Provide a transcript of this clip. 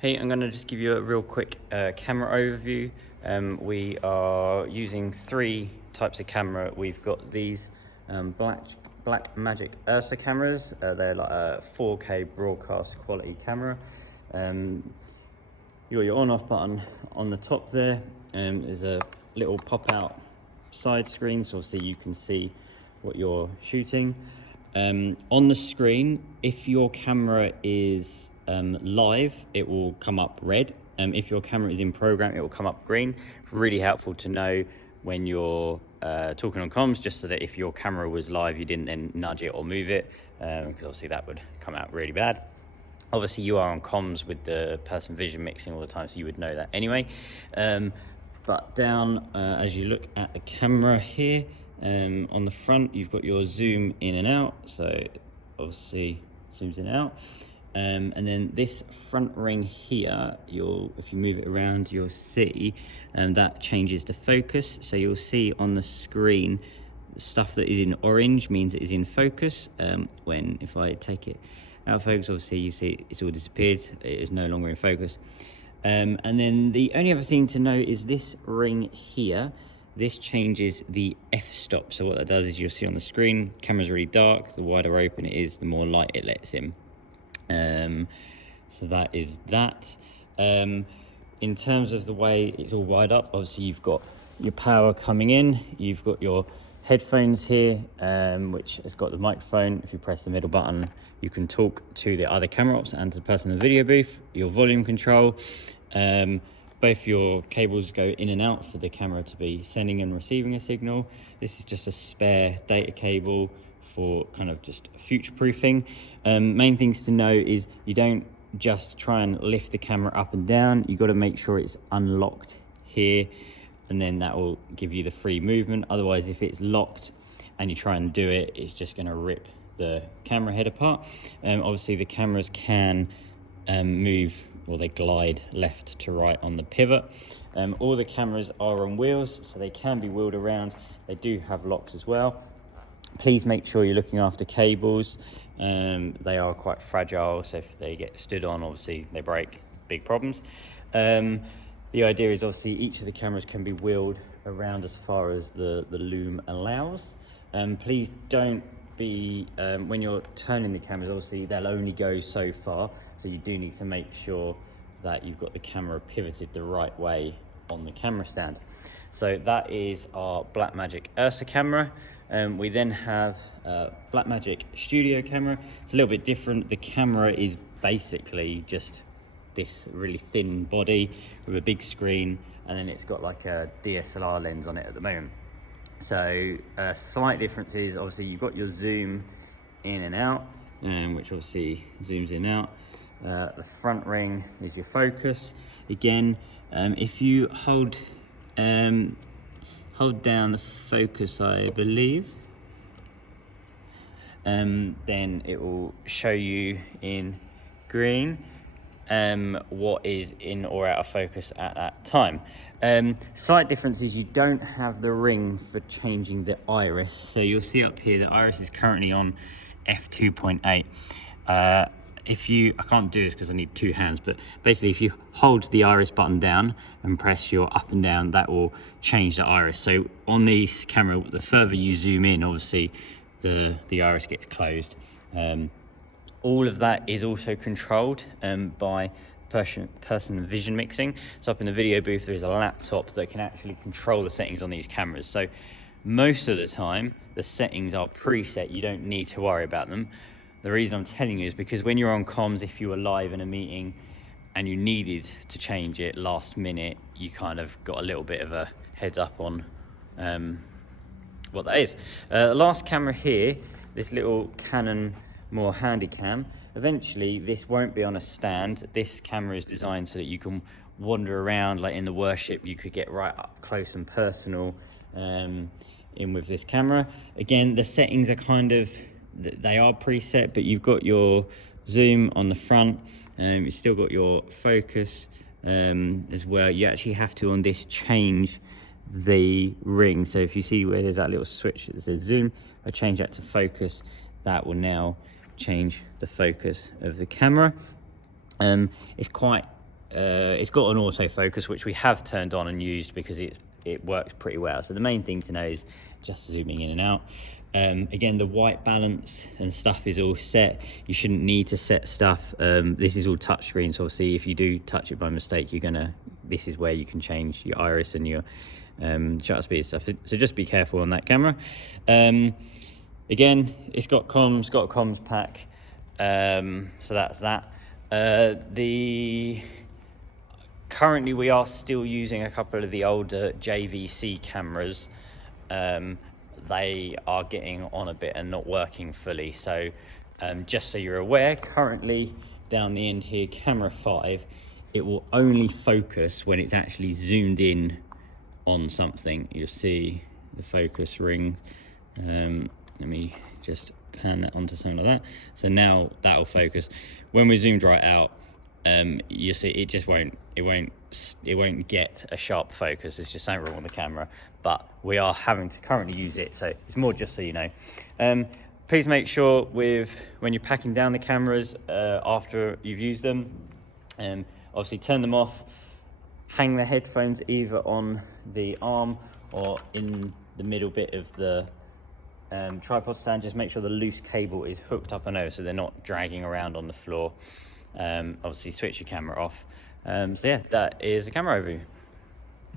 Hey, I'm going to just give you a real quick camera overview. We are using three types of camera. We've got these Black Magic Ursa cameras. They're like a 4K broadcast quality camera. You got your on-off button on the top there. There's a little pop-out side screen, so obviously you can see what you're shooting. On the screen, if your camera is live, it will come up red. If your camera is in program, it will come up green. Really helpful to know when you're talking on comms, just so that if your camera was live, you didn't then nudge it or move it, because obviously that would come out really bad. Obviously you are on comms with the person vision mixing all the time, so you would know that anyway. But down, as you look at the camera here, on the front, you've got your zoom in and out, so obviously zooms in and out. And then this front ring here, if you move it around, you'll see that changes the focus. So you'll see on the screen, the stuff that is in orange means it is in focus. If I take it out of focus, obviously you see it's all disappeared. It is no longer in focus. And then the only other thing to note is this ring here. This changes the f-stop. So what that does is you'll see on the screen, camera's really dark. The wider open it is, the more light it lets in. So that is that. In terms of the way it's all wired up, obviously you've got your power coming in, you've got your headphones here, which has got the microphone. If you press the middle button, you can talk to the other camera ops and to the person in the video booth. Your volume control, both your cables go in and out for the camera to be sending and receiving a signal. This is just a spare data cable for kind of just future proofing. Main things to know is you don't just try and lift the camera up and down. You got to make sure it's unlocked here, and then that will give you the free movement. Otherwise, if it's locked and you try and do it, it's just going to rip the camera head apart. Obviously the cameras can move, or they glide left to right on the pivot. All the cameras are on wheels, so they can be wheeled around. They do have locks as well. Please make sure you're looking after cables. They are quite fragile, so if they get stood on, obviously they break, big problems. The idea is obviously each of the cameras can be wheeled around as far as the loom allows. Please don't be, when you're turning the cameras, obviously they'll only go so far, so you do need to make sure that you've got the camera pivoted the right way on the camera stand. So that is our Blackmagic Ursa camera. We then have Blackmagic Studio camera. It's a little bit different. The camera is basically just this really thin body with a big screen, and then it's got like a DSLR lens on it at the moment. So slight difference is obviously you've got your zoom in and out, which obviously zooms in and out. The front ring is your focus. Again, if you hold down the focus, I believe, then it will show you in green what is in or out of focus at that time. Slight difference is you don't have the ring for changing the iris. So you'll see up here the iris is currently on f2.8. I can't do this because I need two hands, but basically if you hold the iris button down and press your up and down, that will change the iris. So on the camera, the further you zoom in, obviously the iris gets closed. All of that is also controlled by person vision mixing. So up in the video booth, there is a laptop that can actually control the settings on these cameras. So most of the time, the settings are preset. You don't need to worry about them. The reason I'm telling you is because when you're on comms, if you were live in a meeting and you needed to change it last minute, you kind of got a little bit of a heads up on what that is. The last camera here, this little Canon more handy cam, eventually this won't be on a stand. This camera is designed so that you can wander around, like in the worship, you could get right up close and personal in with this camera. Again, the settings are kind of, they are preset, but you've got your zoom on the front, you've still got your focus as well. You actually have to, on this, change the ring. So if you see where there's that little switch that says zoom, I change that to focus, that will now change the focus of the camera. It's quite it's got an autofocus, which we have turned on and used because it works pretty well. So the main thing to know is just zooming in and out. Again, the white balance and stuff is all set. You shouldn't need to set stuff. This is all touchscreen, so obviously if you do touch it by mistake, this is where you can change your iris and your shutter speed stuff. So just be careful on that camera. Again, it's got comms, got a comms pack. So that's that. Currently we are still using a couple of the older JVC cameras. They are getting on a bit and not working fully. So just so you're aware, currently down the end here, camera 5, it will only focus when it's actually zoomed in on something. You'll see the focus ring. Let me just pan that onto something like that. So now that'll focus. When we're zoomed right out, you see it just won't get a sharp focus. It's just something wrong with the camera, but we are having to currently use it, so it's more just so you know. Please make sure when you're packing down the cameras after you've used them, obviously turn them off, hang the headphones either on the arm or in the middle bit of the tripod stand. Just make sure the loose cable is hooked up and over so they're not dragging around on the floor. Obviously switch your camera off. So yeah, that is the camera overview.